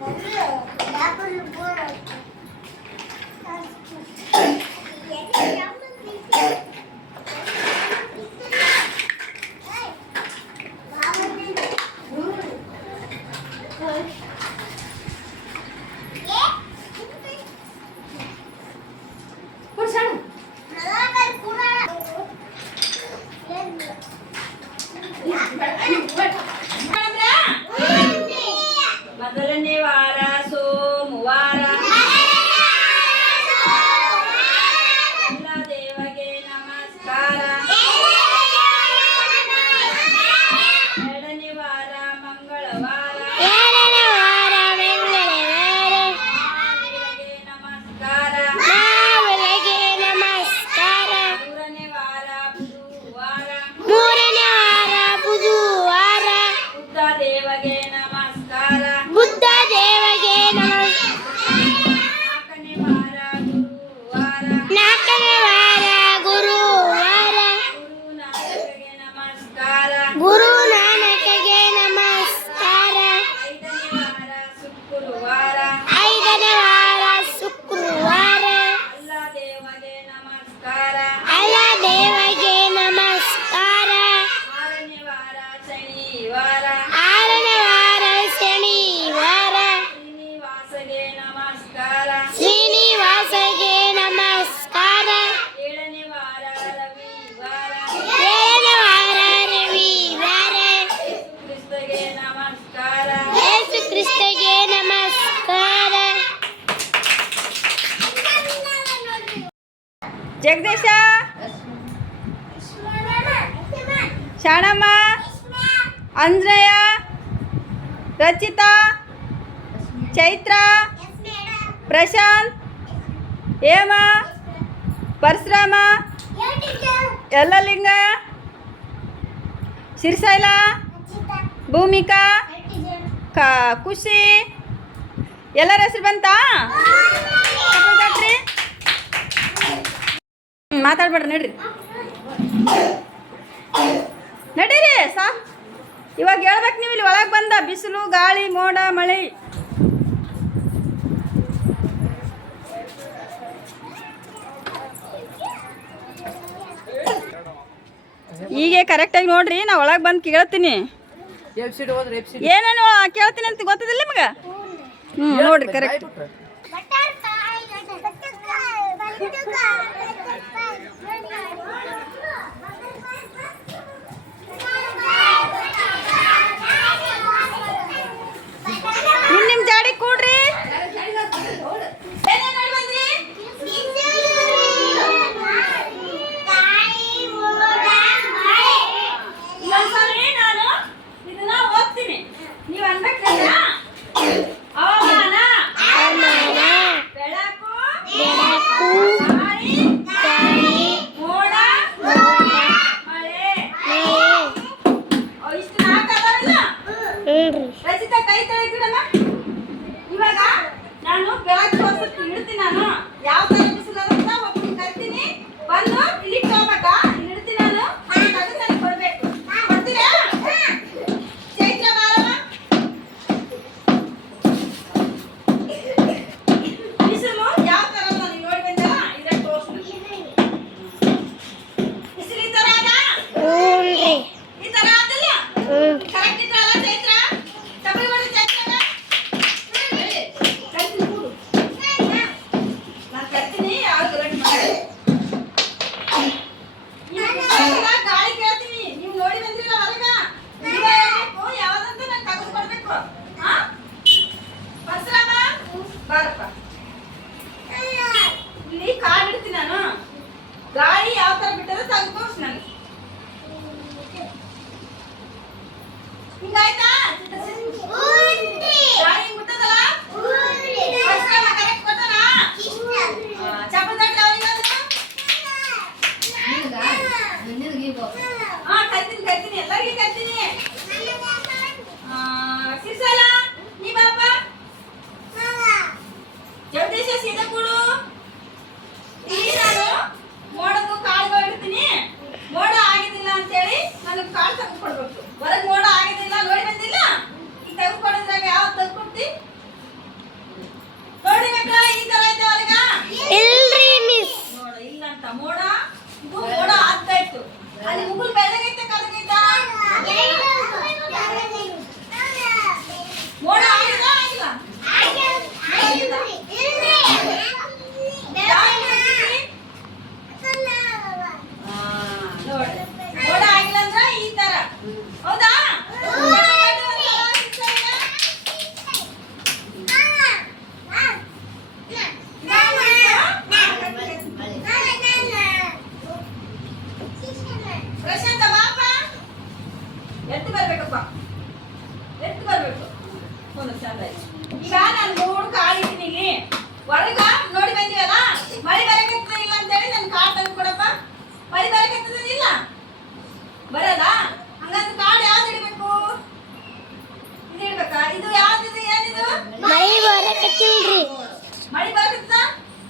Maybe a napper you put on Jagadish! ಶಾಣಮ್ಮ! ಅಂಜಯ Rachita! Chaitra! Prashant! ಹೇಮ! ಪರಶುರಾಮ! ಎಲ್ಲಲಿಂಗ ಶಿರ್ಸೈಲ! ಭೂಮಿಕಾ! ಖುಷಿ! ಎಲ್ಲರ ಹೆಸರು ಬಂತಾ? ಹ್ಞೂ ಮಾತಾಡ್ಬೇಡ್ರಿ ನಡ್ರಿ. ನಡೀರಿ, ಸಾ. ಇವಾಗ ಹೇಳ್ಬೇಕು ನೀವು, ಇಲ್ಲಿ ಒಳಗೆ ಬಂದ ಬಿಸಿಲು, ಗಾಳಿ, ಮೋಡ, ಮಳೆ. ಈಗ ಕರೆಕ್ಟಾಗಿ ನೋಡ್ರಿ, ನಾ ಒಳಗೆ ಬಂದು ಕೇಳ್ತೀನಿ ಏನೇನು ಕೇಳ್ತೀನಿ ಅಂತ ಗೊತ್ತದಿಲ್ಲ ನಿಮಗೆ? ಹ್ಞೂ ನೋಡ್ರಿ ಕರೆಕ್ಟ್ ಇವಾಗ ನಾನು ಬೆಳಗ್ಗೆ ಇಡ್ತೀನಿ ನಾನು. ಯಾವ